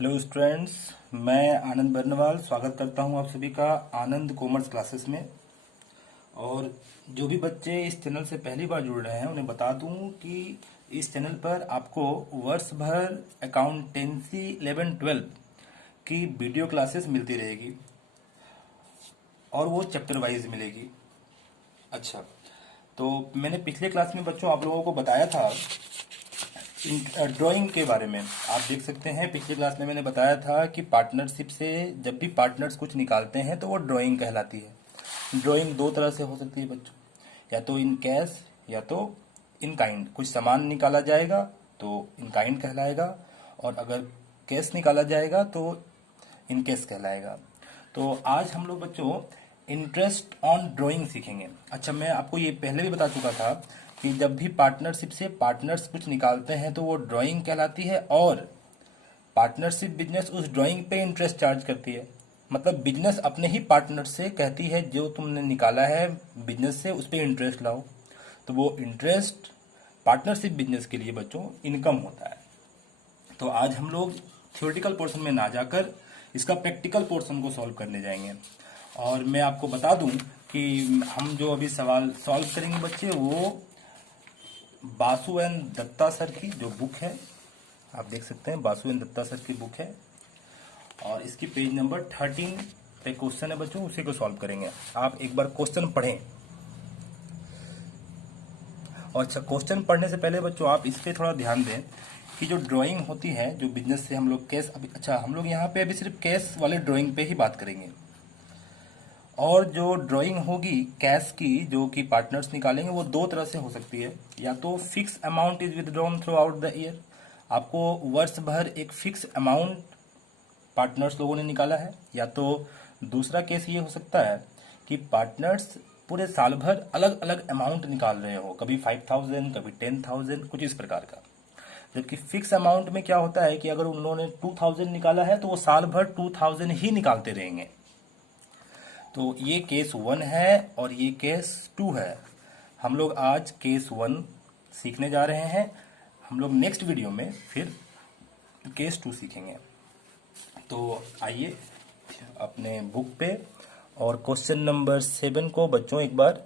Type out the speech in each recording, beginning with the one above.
Hello students, मैं आनंद बर्नवाल स्वागत करता हूं आप सभी का आनंद कॉमर्स क्लासेस में। और जो भी बच्चे इस चैनल से पहली बार जुड़ रहे हैं उन्हें बता दूं कि इस चैनल पर आपको वर्ष भर अकाउंटेंसी 11-12 की वीडियो क्लासेस मिलती रहेगी और वो चैप्टर वाइज मिलेगी। अच्छा, तो मैंने पिछले क्लास में बच्चों आप लोगों को बताया था ड्राइंग के बारे में। आप देख सकते हैं पिछली क्लास में मैंने बताया था कि पार्टनरशिप से जब भी पार्टनर्स कुछ निकालते हैं तो वो ड्राइंग कहलाती है। ड्राइंग दो तरह से हो सकती है बच्चों, या तो इन कैश या तो इन काइंड। कुछ सामान निकाला जाएगा तो इन काइंड कहलाएगा, और अगर कैश निकाला जाएगा तो इन कैश कहलाएगा। तो आज हम लोग बच्चों इंटरेस्ट ऑन ड्राइंग सीखेंगे। अच्छा, मैं आपको ये पहले भी बता चुका था कि जब भी पार्टनरशिप से पार्टनर्स कुछ निकालते हैं तो वो ड्राइंग कहलाती है, और पार्टनरशिप बिजनेस उस ड्राइंग पे इंटरेस्ट चार्ज करती है। मतलब बिजनेस अपने ही पार्टनर से कहती है जो तुमने निकाला है बिजनेस से उस पर इंटरेस्ट लाओ। तो वो इंटरेस्ट पार्टनरशिप बिजनेस के लिए बच्चों इनकम होता है। तो आज हम लोग थ्योरेटिकल पोर्शन में ना जाकर इसका प्रैक्टिकल पोर्शन को सॉल्व करने जाएंगे। और मैं आपको बता दूं कि हम जो अभी सवाल सॉल्व करेंगे बच्चे, वो बासु एंड दत्ता सर की जो बुक है, आप देख सकते हैं बासु एंड दत्ता सर की बुक है, और इसकी पेज नंबर 13 पे क्वेश्चन है बच्चों, उसी को सॉल्व करेंगे। आप एक बार क्वेश्चन पढ़ें। और अच्छा, क्वेश्चन पढ़ने से पहले बच्चों आप इस पे थोड़ा ध्यान दें कि जो ड्राइंग होती है जो बिजनेस से हम लोग कैश, अभी अच्छा हम लोग यहाँ पे अभी सिर्फ कैश वाले ड्राइंग पे ही बात करेंगे। और जो ड्राइंग होगी कैश की जो कि पार्टनर्स निकालेंगे वो दो तरह से हो सकती है। या तो fix amount is withdrawn through out the year, आपको वर्ष भर एक फिक्स अमाउंट पार्टनर्स लोगों ने निकाला है। या तो दूसरा केस ये हो सकता है कि पार्टनर्स पूरे साल भर अलग अलग अमाउंट निकाल रहे हो, कभी 5,000 कभी 10,000, कुछ इस प्रकार का। जबकि फिक्स अमाउंट में क्या होता है कि अगर उन्होंने 2,000 निकाला है तो वो साल भर 2,000 ही निकालते रहेंगे। तो ये केस 1 है और ये केस 2 है। हम लोग आज केस 1 सीखने जा रहे हैं। हम लोग नेक्स्ट वीडियो में फिर केस 2 सीखेंगे। तो आइए अपने बुक पे, और क्वेश्चन नंबर 7 को बच्चों एक बार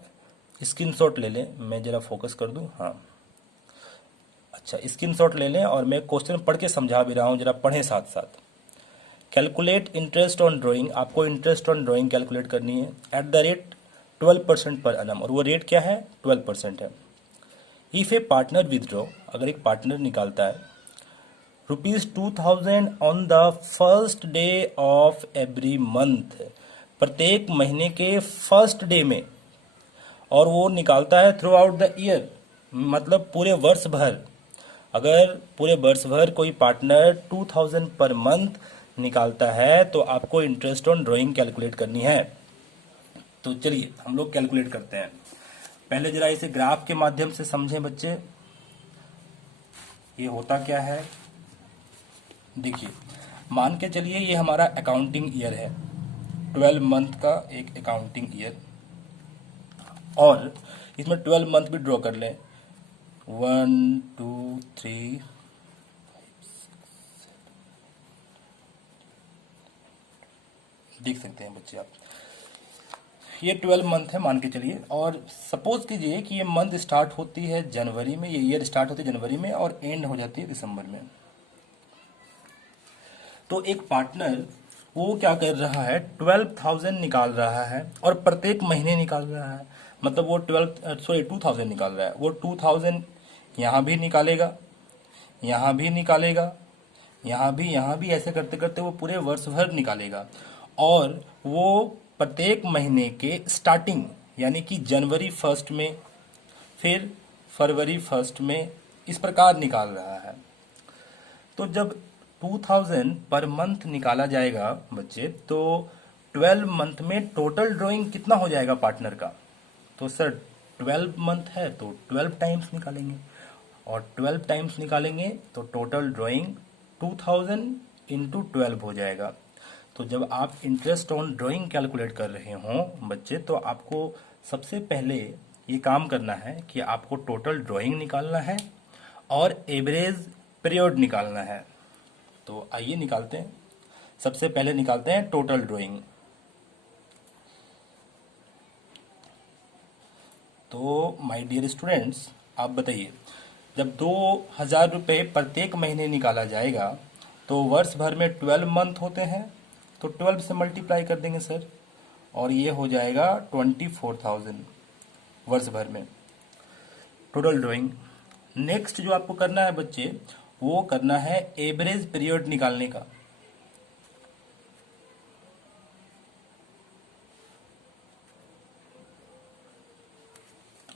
स्क्रीनशॉट ले लें। मैं जरा फोकस कर दूं, हाँ अच्छा, स्क्रीनशॉट ले लें और मैं क्वेश्चन पढ़ के समझा भी रहा हूं, जरा पढ़ें साथ साथ। कैलकुलेट इंटरेस्ट ऑन ड्राइंग, आपको इंटरेस्ट ऑन ड्राइंग कैलकुलेट करनी है एट द रेट 12% पर annum, और वो रेट क्या है 12% है। इफ ए पार्टनर विदड्रॉ, अगर एक पार्टनर निकालता है ₹2,000 on the first day of every month, प्रत्येक महीने के फर्स्ट डे में, और वो निकालता है थ्रू आउट द ईयर, मतलब पूरे वर्ष भर। अगर पूरे वर्ष भर कोई पार्टनर 2,000 पर मंथ निकालता है तो आपको इंटरेस्ट ऑन ड्राइंग कैलकुलेट करनी है। तो चलिए हम लोग कैलकुलेट करते हैं। पहले जरा इसे ग्राफ के माध्यम से समझें बच्चे। ये होता क्या है, देखिए मान के चलिए ये हमारा अकाउंटिंग ईयर है, 12 मंथ का एक अकाउंटिंग ईयर, और इसमें 12 मंथ भी ड्रॉ कर लें। 1 2 3 देख सकते हैं बच्चे आप, ये 12 मंथ है मान के चलिए। और सपोज कीजिए कि ये मंथ स्टार्ट होती है जनवरी में, ये ईयर स्टार्ट होती है जनवरी में और एंड हो जाती है दिसंबर में। तो एक पार्टनर वो क्या कर रहा है, 12,000 निकाल रहा है और प्रत्येक महीने निकाल रहा है। मतलब वो 2,000 निकाल रहा है। वो 2,000 यहाँ भी निकालेगा, यहाँ भी निकालेगा, यहाँ भी, ऐसे करते करते वो पूरे वर्ष भर निकालेगा। और वो प्रत्येक महीने के स्टार्टिंग यानी कि जनवरी 1 में, फिर फरवरी 1 में, इस प्रकार निकाल रहा है। तो जब 2,000 पर मंथ निकाला जाएगा बच्चे, तो 12 मंथ में टोटल ड्राइंग कितना हो जाएगा पार्टनर का। तो सर 12 मंथ है तो 12 टाइम्स निकालेंगे, और 12 टाइम्स निकालेंगे तो टोटल ड्राइंग 2,000 इंटू 12 हो जाएगा। तो जब आप इंटरेस्ट ऑन ड्राइंग कैलकुलेट कर रहे हों बच्चे, तो आपको सबसे पहले ये काम करना है कि आपको टोटल ड्राइंग निकालना है और एवरेज पीरियड निकालना है। तो आइए निकालते हैं। सबसे पहले निकालते हैं टोटल ड्राइंग। तो माय डियर स्टूडेंट्स, आप बताइए, जब 2,000 रुपये प्रत्येक महीने निकाला जाएगा तो वर्ष भर में 12 मंथ होते हैं, तो 12 से मल्टीप्लाई कर देंगे सर, और ये हो जाएगा 24,000 वर्ष भर में टोटल ड्राइंग। नेक्स्ट जो आपको करना है बच्चे, वो करना है एवरेज पीरियड निकालने का।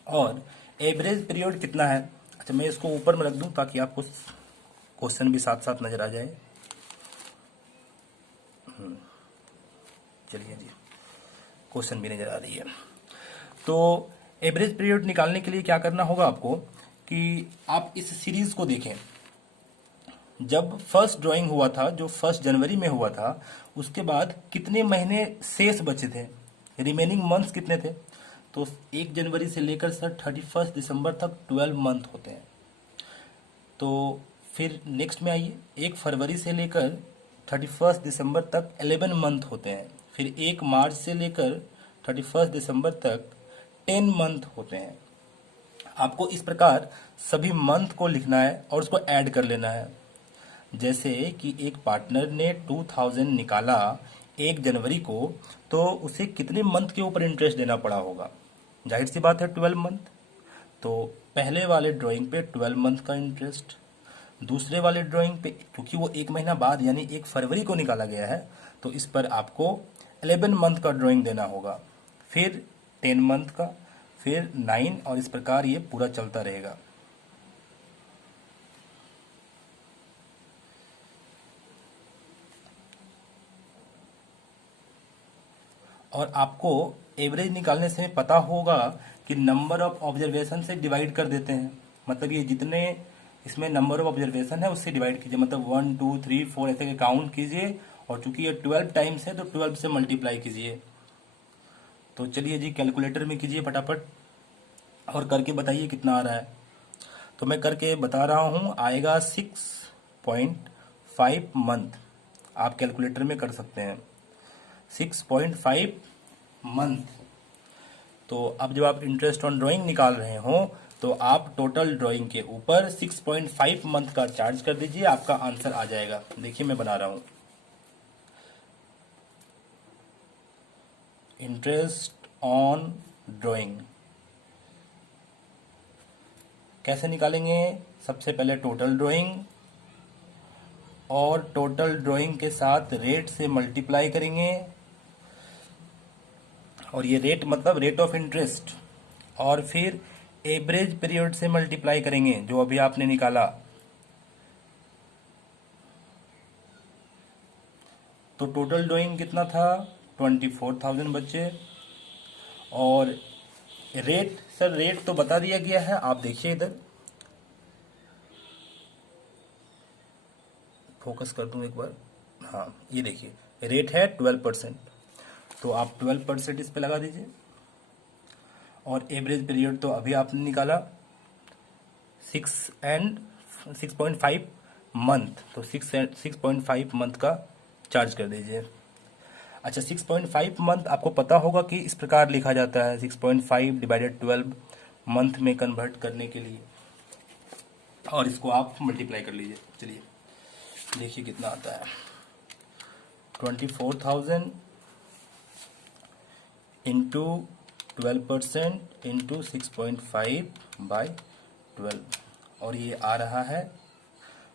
और एवरेज पीरियड कितना है, अच्छा मैं इसको ऊपर में रख दूं ताकि आपको क्वेश्चन भी साथ साथ नजर आ जाए। चलिए जी, क्वेश्चन भी नजर आ रही है। तो एवरेज पीरियड निकालने के लिए क्या करना होगा आपको कि आप इस सीरीज को देखें। जब फर्स्ट ड्राइंग हुआ था, जो 1 जनवरी में हुआ था, उसके बाद कितने महीने शेष बचे थे, रिमेनिंग मंथ्स कितने थे। तो 1 जनवरी से लेकर सर 31 दिसंबर तक 12 मंथ होते हैं। तो फिर नेक्स्ट में आइए, 1 फरवरी से लेकर 31 दिसंबर तक 11 मंथ होते हैं। फिर 1 मार्च से लेकर 31 दिसंबर तक 10 मंथ होते हैं। आपको इस प्रकार सभी मंथ को लिखना है और उसको ऐड कर लेना है। जैसे कि एक पार्टनर ने 2000 निकाला 1 जनवरी को, तो उसे कितने मंथ के ऊपर इंटरेस्ट देना पड़ा होगा, जाहिर सी बात है 12 मंथ। तो पहले वाले ड्राइंग पे 12 मंथ का इंटरेस्ट, दूसरे वाले ड्राइंग पे क्योंकि वो 1 महीना बाद यानी 1 फरवरी को निकाला गया है, तो इस पर आपको 11 मंथ का ड्राइंग देना होगा, फिर 10 मंथ का, फिर 9, और इस प्रकार ये पूरा चलता रहेगा। और आपको एवरेज निकालने से पता होगा कि नंबर ऑफ ऑब्जर्वेशन से डिवाइड कर देते हैं। मतलब ये जितने इसमें नंबर ऑफ ऑब्जर्वेशन है उससे डिवाइड कीजिए, मतलब 1 2 3 4 ऐसे काउंट कीजिए, और चूंकि ये 12 टाइम्स है तो 12 से मल्टीप्लाई कीजिए। तो चलिए जी, कैलकुलेटर में कीजिए फटाफट और करके बताइए कितना आ रहा है। तो मैं करके बता रहा हूँ, आएगा 6.5 मंथ। आप कैलकुलेटर में कर सकते हैं 6.5 मंथ। तो अब जब आप इंटरेस्ट ऑन ड्राइंग निकाल रहे हो तो आप टोटल ड्राइंग के ऊपर 6.5 मंथ का चार्ज कर दीजिए, आपका आंसर आ जाएगा। देखिए मैं बना रहा हूं, इंटरेस्ट ऑन ड्राइंग कैसे निकालेंगे। सबसे पहले टोटल ड्राइंग, और टोटल ड्राइंग के साथ रेट से मल्टीप्लाई करेंगे, और ये रेट मतलब रेट ऑफ इंटरेस्ट, और फिर एवरेज पीरियड से मल्टीप्लाई करेंगे जो अभी आपने निकाला। तो टोटल ड्राइंग कितना था, 24,000 बच्चे। और रेट, सर रेट तो बता दिया गया है, आप देखिए इधर फोकस कर दूं एक बार। हाँ ये देखिए रेट है 12%, तो आप 12% इस पे लगा दीजिए। और एवरेज पीरियड तो अभी आपने निकाला 6.5 मंथ, तो 6.5 मंथ का चार्ज कर दीजिए। अच्छा 6.5 मंथ आपको पता होगा कि इस प्रकार लिखा जाता है, 6.5 डिवाइडेड 12 मंथ में कन्वर्ट करने के लिए, और इसको आप मल्टीप्लाई कर लीजिए। चलिए देखिए कितना आता है, 24,000 इंटू 12% इंटू 6.5/12, और ये आ रहा है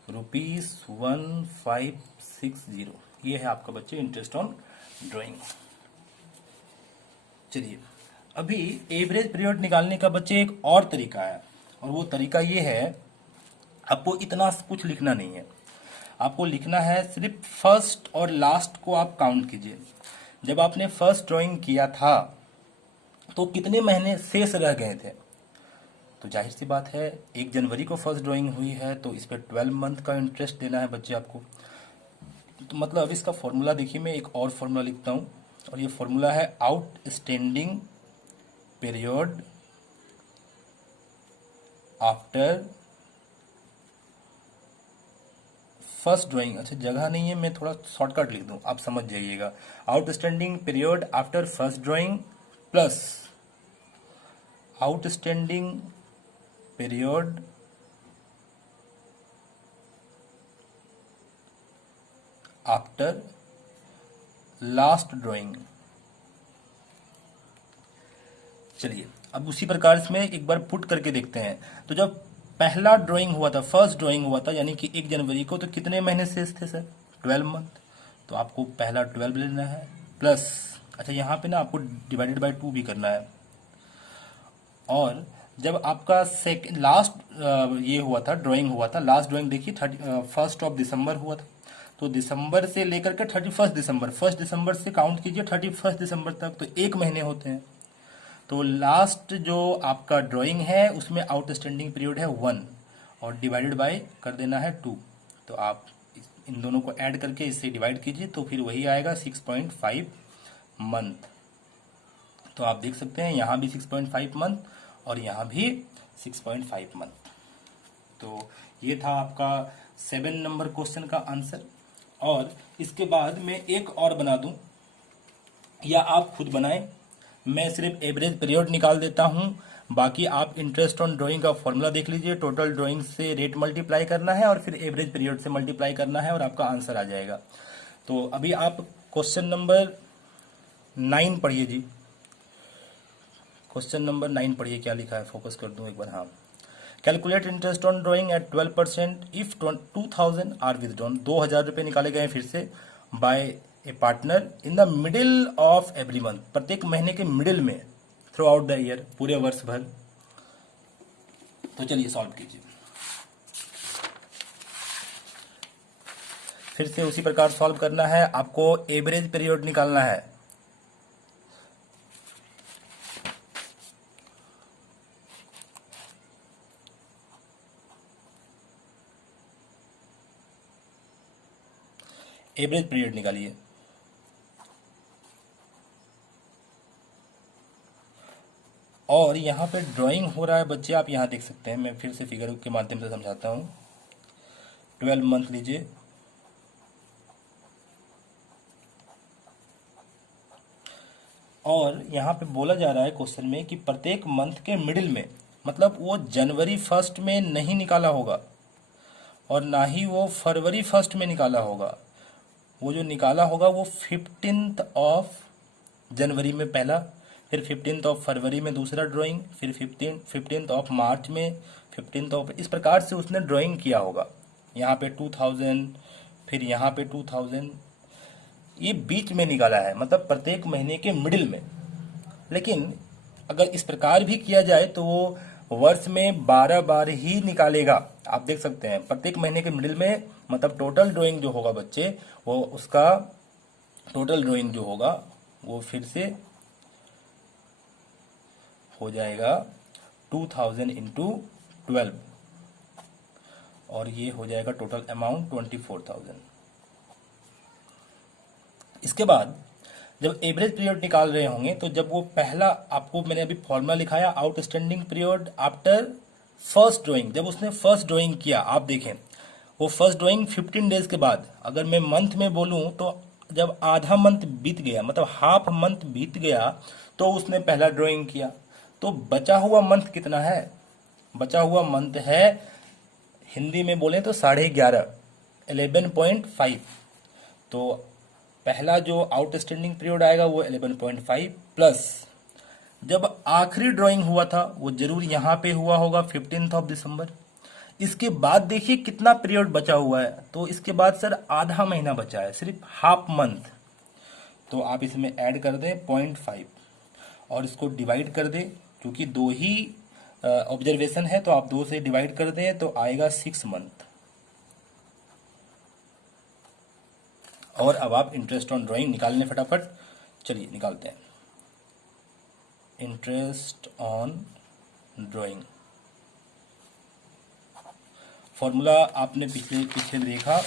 ₹1560। ये है आपका बच्चे इंटरेस्ट ऑन ड्राइंग। चलिए अभी एवरेज पीरियड निकालने का बच्चे एक और तरीका है, और वो तरीका ये है, आपको इतना कुछ लिखना नहीं है, आपको लिखना है सिर्फ फर्स्ट और लास्ट को आप काउंट कीजिए। जब आपने फर्स्ट ड्राइंग किया था तो कितने महीने शेष रह गए थे। तो जाहिर सी बात है 1 जनवरी को फर्स्ट ड्राइंग हुई है, तो इस पर 12 मंथ का इंटरेस्ट देना है बच्चे आपको। तो मतलब अब इसका फॉर्मूला देखिए, मैं एक और फॉर्मूला लिखता हूँ, और ये फॉर्मूला है outstanding period after first drawing, अच्छा जगह नहीं है, मैं थोड़ा शॉर्टकट लिख दूं, आप समझ जाइएगा। Outstanding period after first drawing plus outstanding period after last drawing. चलिए अब उसी प्रकार इसमें एक बार पुट करके देखते हैं। तो जब पहला ड्राइंग हुआ था, फर्स्ट ड्राइंग हुआ था यानी कि 1 जनवरी को, तो कितने महीने शेष थे सर? 12 मंथ। तो आपको पहला 12 लेना है प्लस, अच्छा यहाँ पे ना आपको डिवाइडेड बाय 2 भी करना है। और जब आपका लास्ट ये हुआ था, ड्राइंग हुआ था, लास्ट ड्राइंग देखिए 1 दिसंबर हुआ था। तो दिसंबर से लेकर के 1 दिसंबर, 1 दिसंबर से काउंट कीजिए 31 दिसंबर तक, तो 1 महीने होते हैं। तो लास्ट जो आपका ड्राइंग है उसमें आउटस्टैंडिंग पीरियड है 1 और डिवाइडेड बाय कर देना है 2। तो आप इन दोनों को ऐड करके इससे डिवाइड कीजिए तो फिर वही आएगा 6.5 मंथ। तो आप देख सकते हैं यहाँ भी 6.5 मंथ और यहाँ भी 6.5 मंथ। तो ये था आपका 7 नंबर क्वेश्चन का आंसर। और इसके बाद मैं एक और बना दूं या आप खुद बनाएं, मैं सिर्फ एवरेज पीरियड निकाल देता हूं, बाकी आप इंटरेस्ट ऑन ड्राइंग का फॉर्मूला देख लीजिए। टोटल ड्राइंग से रेट मल्टीप्लाई करना है और फिर एवरेज पीरियड से मल्टीप्लाई करना है और आपका आंसर आ जाएगा। तो अभी आप क्वेश्चन नंबर 9 पढ़िए जी। क्वेश्चन नंबर 9 पढ़िए, क्या लिखा है, फोकस कर दूं एक बार। हाँ, calculate interest on drawing at 12% if 2000 are withdrawn. 2000 रुपये निकाले गए फिर से by a partner in the middle of every month, प्रत्येक महीने के मिडिल में, थ्रू आउट द ईयर, पूरे वर्ष भर। तो चलिए सॉल्व कीजिए। फिर से उसी प्रकार सॉल्व करना है, आपको एवरेज पीरियड निकालना है। एवरेज पीरियड निकालिए। और यहाँ पे ड्राइंग हो रहा है बच्चे, आप यहाँ देख सकते हैं, मैं फिर से फिगर के माध्यम से समझाता हूँ। 12 मंथ लीजिए, और यहाँ पे बोला जा रहा है क्वेश्चन में कि प्रत्येक मंथ के मिडिल में, मतलब वो जनवरी 1 में नहीं निकाला होगा और ना ही वो फरवरी 1 में निकाला होगा। वो जो निकाला होगा वो 15 ऑफ जनवरी में पहला, फिर 15 ऑफ फरवरी में दूसरा ड्राइंग, फिर 15 ऑफ मार्च में, 15 ऑफ, इस प्रकार से उसने ड्राइंग किया होगा। यहाँ पे 2000, फिर यहाँ पे 2000, ये बीच में निकाला है, मतलब प्रत्येक महीने के मिडिल में। लेकिन अगर इस प्रकार भी किया जाए तो वो वर्ष में 12 बार ही निकालेगा। आप देख सकते हैं प्रत्येक महीने के मिडिल में, मतलब टोटल ड्राइंग जो होगा बच्चे, वो उसका टोटल ड्राइंग जो होगा वो फिर से हो जाएगा 2000 इंटू 12 और ये हो जाएगा टोटल अमाउंट 24,000। इसके बाद जब एवरेज पीरियड निकाल रहे होंगे तो जब वो पहला, आपको मैंने अभी फॉर्मूला लिखाया, outstanding period after first drawing, जब उसने फर्स्ट ड्राइंग किया, आप देखें वो फर्स्ट ड्राइंग 15 डेज के बाद, अगर मैं मंथ में बोलूं तो जब आधा मंथ बीत गया, मतलब हाफ मंथ बीत गया, तो उसने पहला ड्राइंग किया। तो बचा हुआ मंथ कितना है? बचा हुआ मंथ है, हिंदी में बोले तो 11.5, 11.5। तो पहला जो आउटस्टैंडिंग पीरियड आएगा वो 11.5 प्लस जब आखिरी ड्राइंग हुआ था वो जरूर यहाँ पे हुआ होगा 15 ऑफ दिसंबर। इसके बाद देखिए कितना पीरियड बचा हुआ है, तो इसके बाद सर आधा महीना बचा है, सिर्फ हाफ मंथ। तो आप इसमें ऐड कर दें 0.5 और इसको डिवाइड कर दें, क्योंकि 2 ही ऑब्जर्वेशन है तो आप 2 से डिवाइड कर दें तो आएगा 6 मंथ। और अब आप इंटरेस्ट ऑन ड्राइंग निकाल लें फटाफट। चलिए निकालते हैं। इंटरेस्ट ऑन ड्राइंग फॉर्मूला आपने पीछे देखा,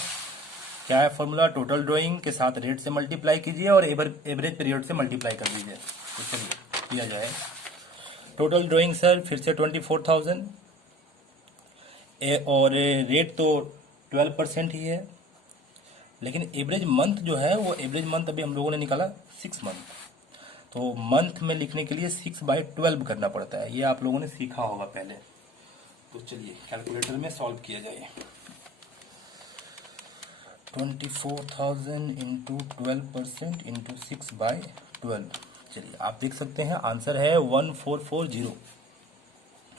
क्या है फॉर्मूला? टोटल ड्राइंग के साथ रेट से मल्टीप्लाई कीजिए और एवरेज पीरियड से मल्टीप्लाई कर दीजिए। तो चलिए किया जाए। टोटल ड्राइंग सर फिर से 24,000 और रेट तो 12% ही है, लेकिन एवरेज मंथ जो है वो एवरेज मंथ अभी हम लोगों ने निकाला 6 मंथ। तो मंथ में लिखने के लिए 6/12 करना पड़ता है, ये आप लोगों ने सीखा होगा पहले। तो चलिए कैलकुलेटर में सॉल्व किया जाए। 24,000 इंटू 12% इंटू 6/12। चलिए आप देख सकते हैं आंसर है 1440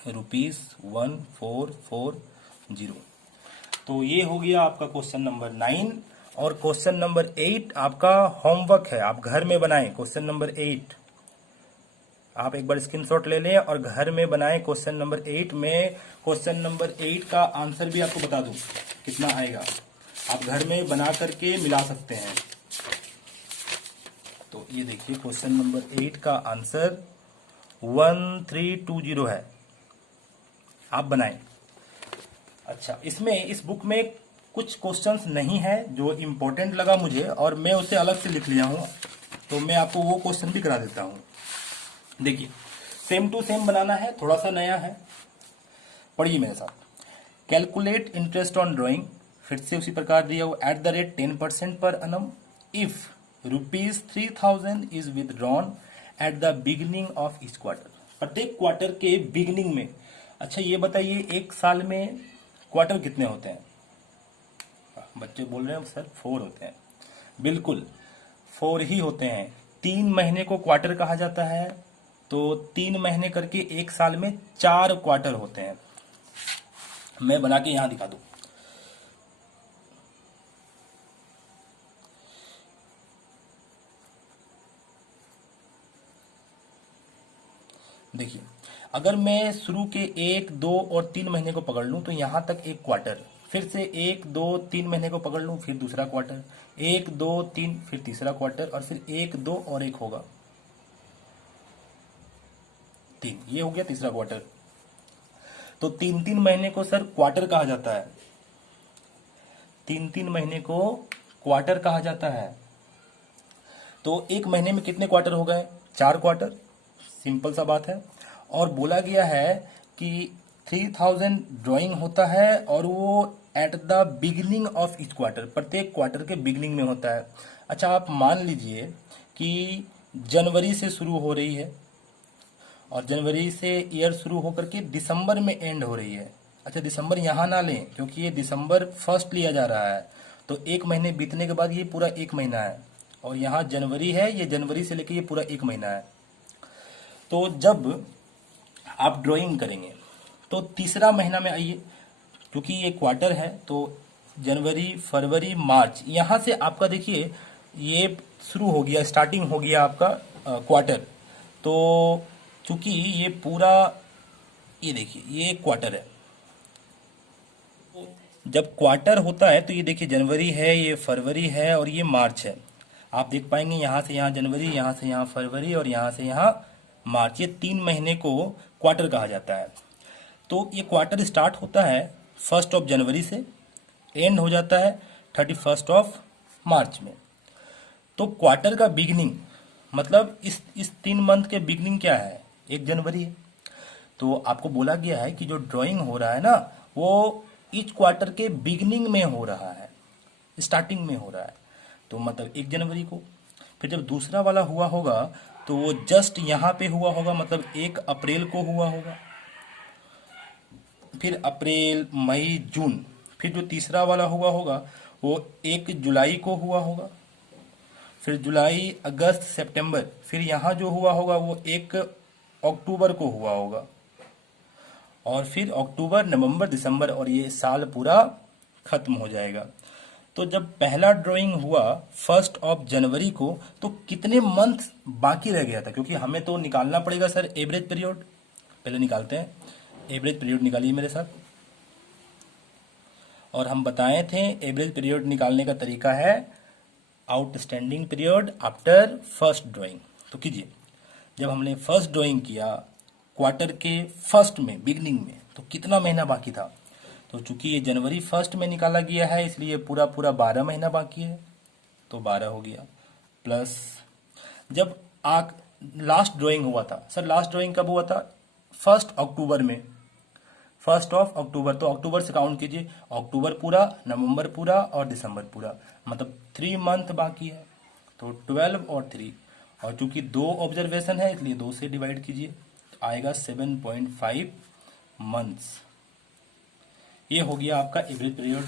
रुपीज़ 1440। तो ये हो गया आपका क्वेश्चन नंबर 9। और क्वेश्चन नंबर 8 आपका होमवर्क है, आप घर में बनाएं। क्वेश्चन नंबर 8 आप एक बार स्क्रीनशॉट ले लें और घर में बनाएं। क्वेश्चन नंबर 8 में क्वेश्चन नंबर 8 का आंसर भी आपको बता दूं कितना आएगा, आप घर में बना करके मिला सकते हैं। तो ये देखिए क्वेश्चन नंबर 8 का आंसर 1320 है, आप बनाएं। अच्छा, इसमें इस बुक में कुछ क्वेश्चंस नहीं है जो इम्पोर्टेंट लगा मुझे और मैं उसे अलग से लिख लिया हूँ, तो मैं आपको वो क्वेश्चन भी करा देता हूँ। देखिए सेम टू सेम बनाना है, थोड़ा सा नया है, पढ़िए मेरे साथ। कैलकुलेट इंटरेस्ट ऑन ड्राइंग, फिर से उसी प्रकार दिया हो, @ 10% पर annum if ₹3000 is withdrawn at the beginning of each quarter. प्रत्येक क्वार्टर के बिगिनिंग में। अच्छा ये बताइए एक साल में क्वार्टर कितने होते हैं? बच्चे बोल रहे हैं सर 4 होते हैं। बिल्कुल 4 ही होते हैं। 3 महीने को क्वार्टर कहा जाता है, तो 3 महीने करके एक साल में 4 क्वार्टर होते हैं। मैं बना के यहां दिखा दूं। देखिए अगर मैं शुरू के 1, 2 और 3 महीने को पकड़ लूं तो यहां तक एक क्वार्टर, फिर से 1, 2, 3 महीने को पकड़ लूं फिर दूसरा क्वार्टर, 1, 2, 3 फिर तीसरा क्वार्टर और फिर 1, 2 और 1 होगा 3, ये हो गया तीसरा क्वार्टर। तो 3-3 महीने को सर क्वार्टर कहा जाता है, 3-3 महीने को क्वार्टर कहा जाता है। तो एक महीने में कितने क्वार्टर हो गए? 4 क्वार्टर, सिंपल सा बात है। और बोला गया है कि 3000 ड्राइंग होता है और वो at the beginning of each quarter, प्रत्येक क्वार्टर के बिगिनिंग में होता है। अच्छा आप मान लीजिए कि जनवरी से शुरू हो रही है और जनवरी से ईयर शुरू होकर के दिसंबर में एंड हो रही है। अच्छा दिसंबर यहाँ ना लें क्योंकि ये दिसंबर फर्स्ट लिया जा रहा है, तो एक महीने बीतने के बाद ये पूरा एक महीना है, और यहाँ जनवरी है, ये जनवरी से लेके ये पूरा एक महीना है। तो जब आप ड्राइंग करेंगे तो तीसरा महीना में आइए, क्योंकि ये क्वार्टर है तो जनवरी, फरवरी, मार्च, यहाँ से आपका देखिए ये शुरू हो गया, स्टार्टिंग हो गया आपका क्वार्टर। तो चूंकि ये पूरा, ये देखिए ये क्वार्टर है, जब क्वार्टर होता है तो ये देखिए जनवरी है, ये फरवरी है और ये मार्च है। आप देख पाएंगे यहाँ से यहाँ जनवरी, यहाँ से यहाँ फरवरी और यहाँ से यहाँ मार्च, ये 3 महीने को क्वार्टर कहा जाता है। तो ये क्वार्टर स्टार्ट होता है 1 जनवरी से, एंड हो जाता है 31 मार्च में। तो क्वार्टर का बिगिनिंग मतलब इस 3 मंथ के बिगिनिंग क्या है? 1 जनवरी है। तो आपको बोला गया है कि जो ड्राइंग हो रहा है ना वो ईच क्वार्टर के बिगिनिंग में हो रहा है, स्टार्टिंग में हो रहा है, तो मतलब 1 जनवरी को। फिर जब दूसरा वाला हुआ होगा तो वो जस्ट यहाँ पे हुआ होगा, मतलब 1 अप्रैल को हुआ होगा, फिर अप्रैल, मई, जून। फिर जो तीसरा वाला हुआ होगा वो 1 जुलाई को हुआ होगा, फिर जुलाई, अगस्त, सितंबर। फिर यहाँ जो हुआ होगा वो 1 अक्टूबर को हुआ होगा, और फिर अक्टूबर, नवंबर, दिसंबर, और ये साल पूरा खत्म हो जाएगा। तो जब पहला ड्राइंग हुआ 1 जनवरी को तो कितने मंथ बाकी रह गया था? क्योंकि हमें तो निकालना पड़ेगा सर एवरेज पीरियड। पहले निकालते हैं, एवरेज पीरियड निकालिए मेरे साथ। और हम बताए थे एवरेज पीरियड निकालने का तरीका है outstanding period after first drawing. तो कीजिए, जब हमने फर्स्ट ड्राइंग किया क्वार्टर के फर्स्ट में, बिगनिंग में, तो कितना महीना बाकी था? तो चूंकि ये जनवरी 1 में निकाला गया है इसलिए पूरा 12 महीना बाकी है, तो 12 हो गया। प्लस जब लास्ट ड्राइंग हुआ था, सर लास्ट ड्राइंग कब हुआ था? 1 अक्टूबर में। 1 अक्टूबर, तो अक्टूबर से काउंट कीजिए, अक्टूबर पूरा, नवंबर पूरा और दिसंबर पूरा, मतलब 3 मंथ बाकी है, तो 12 और 3, और चूंकि 2 ऑब्जर्वेशन है इसलिए 2 से डिवाइड कीजिए, तो आएगा 7.5 मंथ्स। ये हो गया आपका एवरेज पीरियड।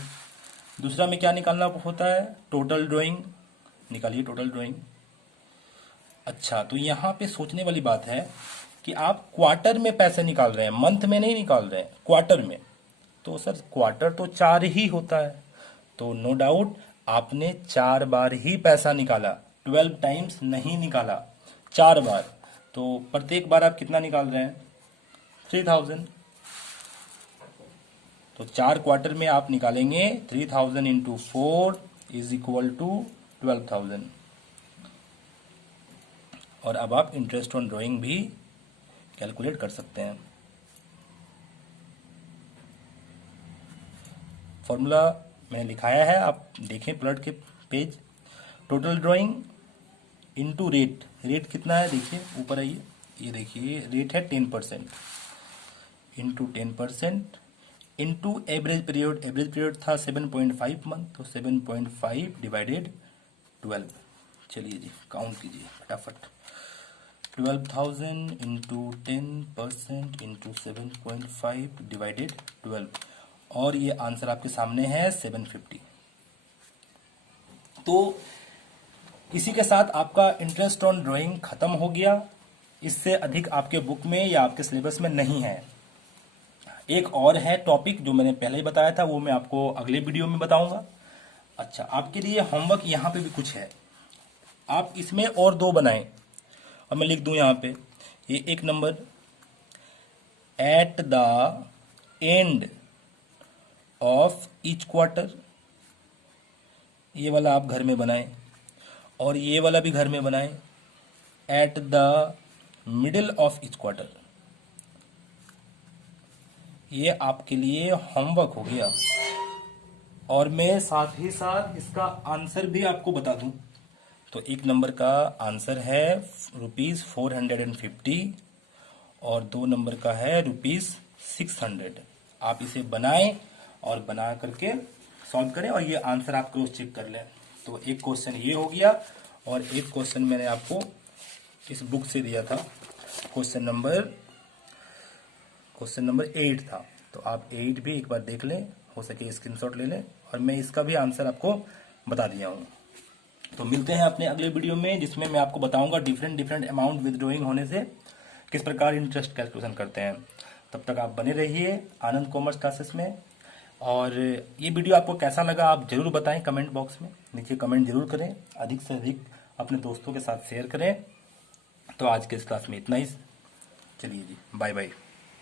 दूसरा में क्या निकालना होता है, टोटल ड्राइंग, निकालिए टोटल ड्राइंग। अच्छा, तो यहाँ पे सोचने वाली बात है कि आप क्वार्टर में पैसे निकाल रहे हैं, मंथ में नहीं निकाल रहे हैं, क्वार्टर में। तो सर क्वार्टर तो 4 ही होता है, तो नो डाउट आपने 4 बार ही पैसा निकाला, 12 टाइम्स नहीं निकाला, 4 बार। तो प्रत्येक बार आप कितना निकाल रहे हैं, 3000। तो 4 क्वार्टर में आप निकालेंगे 3000 इंटू 4 इज इक्वल टू 12,000। और अब आप इंटरेस्ट ऑन ड्राइंग भी कैलकुलेट कर सकते हैं। फॉर्मूला मैंने लिखाया है, आप देखें प्लॉट के page. Total drawing into rate, rate कितना है देखिए, ऊपर आइए, ये देखिए रेट है 10%, into 10% into average period, average period था 7.5 मंथ, तो 7.5 डिवाइडेड 12। चलिए जी काउंट कीजिए फटाफट, 12,000 इंटू 10% इंटू 7.5 डिवाइडेड 12, और ये आंसर आपके सामने है 750। तो इसी के साथ आपका इंटरेस्ट ऑन ड्राइंग खत्म हो गया, इससे अधिक आपके बुक में या आपके सिलेबस में नहीं है। एक और है टॉपिक जो मैंने पहले ही बताया था, वो मैं आपको अगले वीडियो में बताऊंगा। अच्छा, आपके लिए होमवर्क यहाँ पे भी कुछ है, आप इसमें और 2 बनाएं, और मैं लिख दूं यहाँ पे, ये 1 number, at the end of each quarter, ये वाला आप घर में बनाएं, और ये वाला भी घर में बनाएं, at the middle of each quarter. ये आपके लिए होमवर्क हो गया, और मैं साथ ही साथ इसका आंसर भी आपको बता दूं। तो 1 नंबर का आंसर है ₹450, और 2 नंबर का है ₹600। आप इसे बनाएं और बना करके सॉल्व करें, और ये आंसर आप क्रॉस चेक कर लें। तो एक क्वेश्चन ये हो गया, और एक क्वेश्चन मैंने आपको इस बुक से दिया था, क्वेश्चन नंबर 8 था। तो आप 8 भी एक बार देख लें, हो सके स्क्रीनशॉट ले लें, और मैं इसका भी आंसर आपको बता दिया हूँ। तो मिलते हैं अपने अगले वीडियो में, जिसमें मैं आपको बताऊंगा डिफरेंट अमाउंट विदड्रॉइंग होने से किस प्रकार इंटरेस्ट कैलकुलेशन करते हैं। तब तक आप बने रहिए आनंद कॉमर्स क्लासेस में। और ये वीडियो आपको कैसा लगा आप जरूर बताएं कमेंट बॉक्स में, नीचे कमेंट जरूर करें, अधिक से अधिक अपने दोस्तों के साथ शेयर करें। तो आज के इस क्लास में इतना ही, चलिए जी बाय बाय।